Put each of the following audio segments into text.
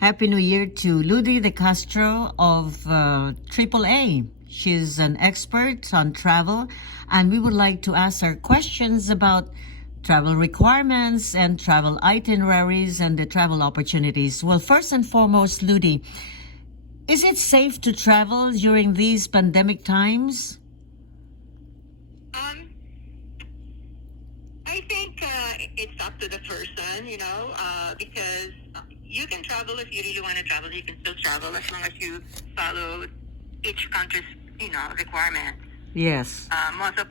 Happy New Year to Ludi the Castro of AAA. She's an expert on travel, and we would like to ask her questions about travel requirements and travel itineraries and the travel opportunities. Well, first and foremost, Ludi, is it safe to travel during these pandemic times? I think it's up to the person, because you can travel if you really want to travel. You can still travel as long as you follow each country's, requirements. Yes. Most of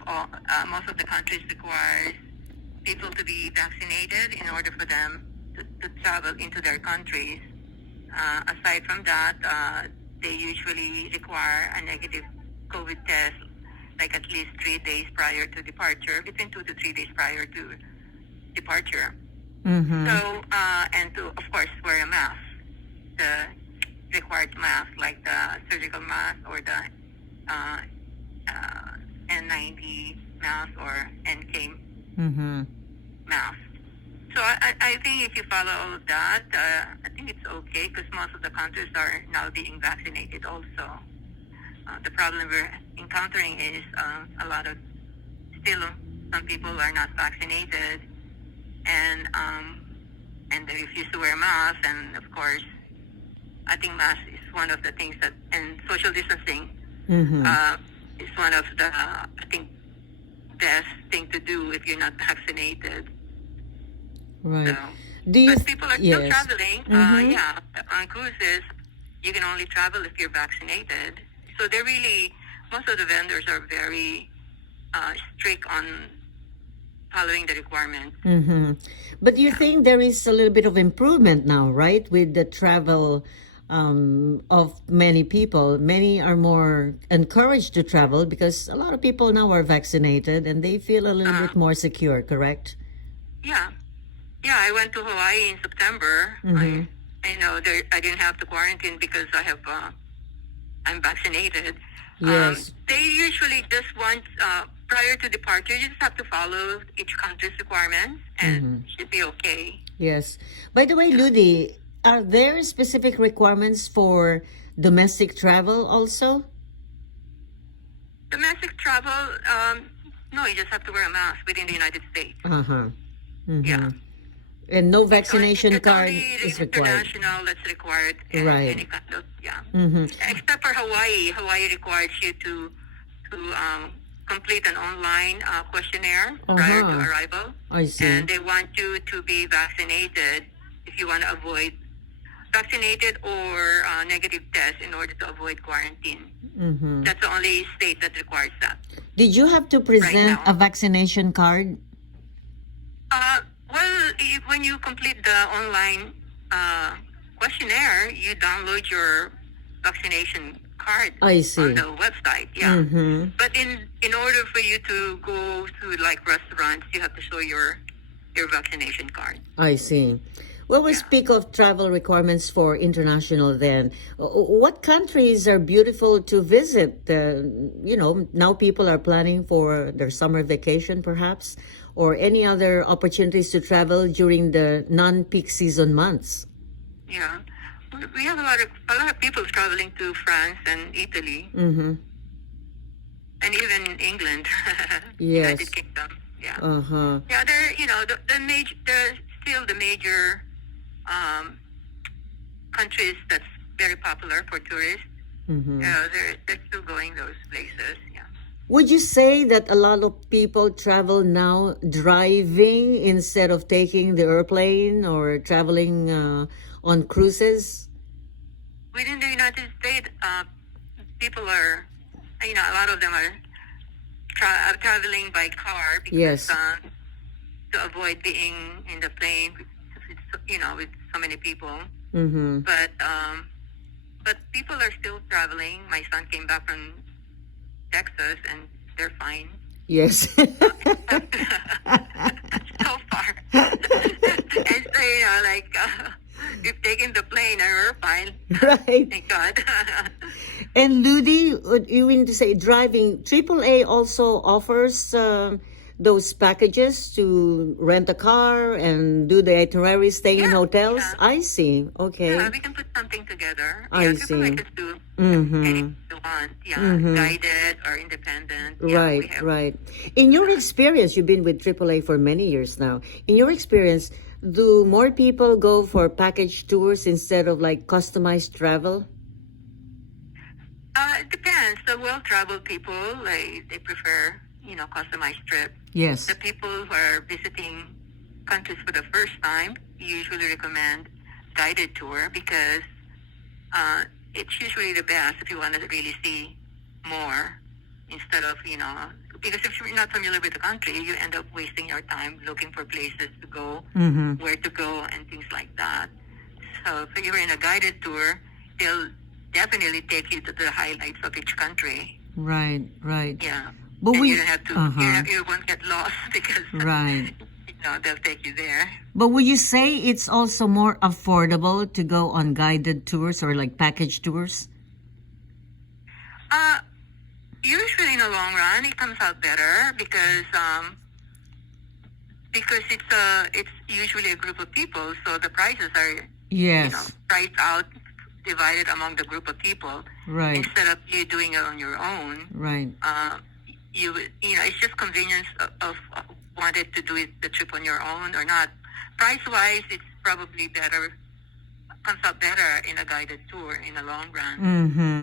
the countries require people to be vaccinated in order for them to travel into their countries. Aside from that, they usually require a negative COVID test, like at least 3 days prior to departure, between 2 to 3 days prior to departure. Mm-hmm. So, and to, of course, wear a mask, the required mask, like the surgical mask or the N90 mask or NK Mm-hmm. mask. So I think if you follow all of that, I think it's okay because most of the countries are now being vaccinated also. The problem we're encountering is still some people are not vaccinated and they refuse to wear masks, and of course I think mask is one of the things and social distancing Mm-hmm. is one of the, I think, best thing to do if you're not vaccinated. Right. So, Do you but people are still yes. traveling. Mhm. Yeah, on cruises, you can only travel if you're vaccinated. So they're really, most of the vendors are very strict on following the requirements. Mm-hmm. But you think there is a little bit of improvement now, right? With the travel of many people. Many are more encouraged to travel because a lot of people now are vaccinated and they feel a little bit more secure, correct? Yeah. Yeah, I went to Hawaii in September. Mhm. I didn't have to quarantine because I'm vaccinated. Yes. They usually just want, prior to departure, you just have to follow each country's requirements and it should be okay. Yes. By the way, Ludi, are there specific requirements for domestic travel also? Domestic travel, no, you just have to wear a mask within the United States. Uh-huh. Mm-hmm. Yeah. And no vaccination It's card only is required. international that's required. Right. Any kind of, yeah. Mm-hmm. Except for Hawaii. Hawaii requires you to complete an online questionnaire prior to arrival. I see. And they want you to be vaccinated if you want to avoid vaccinated or negative test in order to avoid quarantine. Mm-hmm. That's the only state that requires that. Did you have to present now. a vaccination card? Well, when you complete the online questionnaire, you download your vaccination card I see. on the website. Yeah. Mm-hmm. But in order for you to go to like restaurants, you have to show your vaccination card. I see. Well, we speak of travel requirements for international then. What countries are beautiful to visit? Now people are planning for their summer vacation perhaps, or any other opportunities to travel during the non-peak season months. Yeah. We have a lot of people traveling to France and Italy Mm-hmm. and even England, Yes. United Kingdom. Yeah. Uh-huh. Yeah, they're still the major countries that's very popular for tourists. Mm-hmm. They're still going those places. Yeah. Would you say that a lot of people travel now driving instead of taking the airplane or traveling on cruises? Within the United States, people are, a lot of them are traveling by car because Yes. to avoid being in the plane, with so many people. Mm-hmm. But people are still traveling. My son came back from Texas, and they're fine. Yes. So far. And so, we've taken the plane and we're fine. Right. Thank God. And Ludi, you mean to say driving, AAA also offers those packages to rent a car and do the itinerary, staying in Yeah, hotels? yeah. I see. Okay. Yeah, we can put something together. I Yeah, people see. like us do Mm-hmm. anything you want. Yeah, Mm-hmm. guided or independent. Yeah, we Right, have right. In your that. experience, you've been with AAA for many years now. In your experience, do more people go for package tours instead of like customized travel? It depends. The well-traveled people, like, they prefer, customized trip. Yes. The people who are visiting countries for the first time usually recommend guided tour because it's usually the best if you want to really see more instead of, because if you're not familiar with the country, you end up wasting your time looking for places to go, Mm-hmm. where to go, and things like that. So if you're in a guided tour, they'll definitely take you to the highlights of each country. Right, right. Yeah. But And you we, don't have to, uh-huh. you won't get lost because, Right. they'll take you there. But would you say it's also more affordable to go on guided tours or like package tours? Uh, Usually in the long run, it comes out better because it's usually a group of people, so the prices are, Yes. priced out, divided among the group of people, Right, instead of you doing it on your own. right. It's just convenience of wanted to do the trip on your own or not. Price wise, it's probably better, comes out better in a guided tour in the long run. Mm-hmm.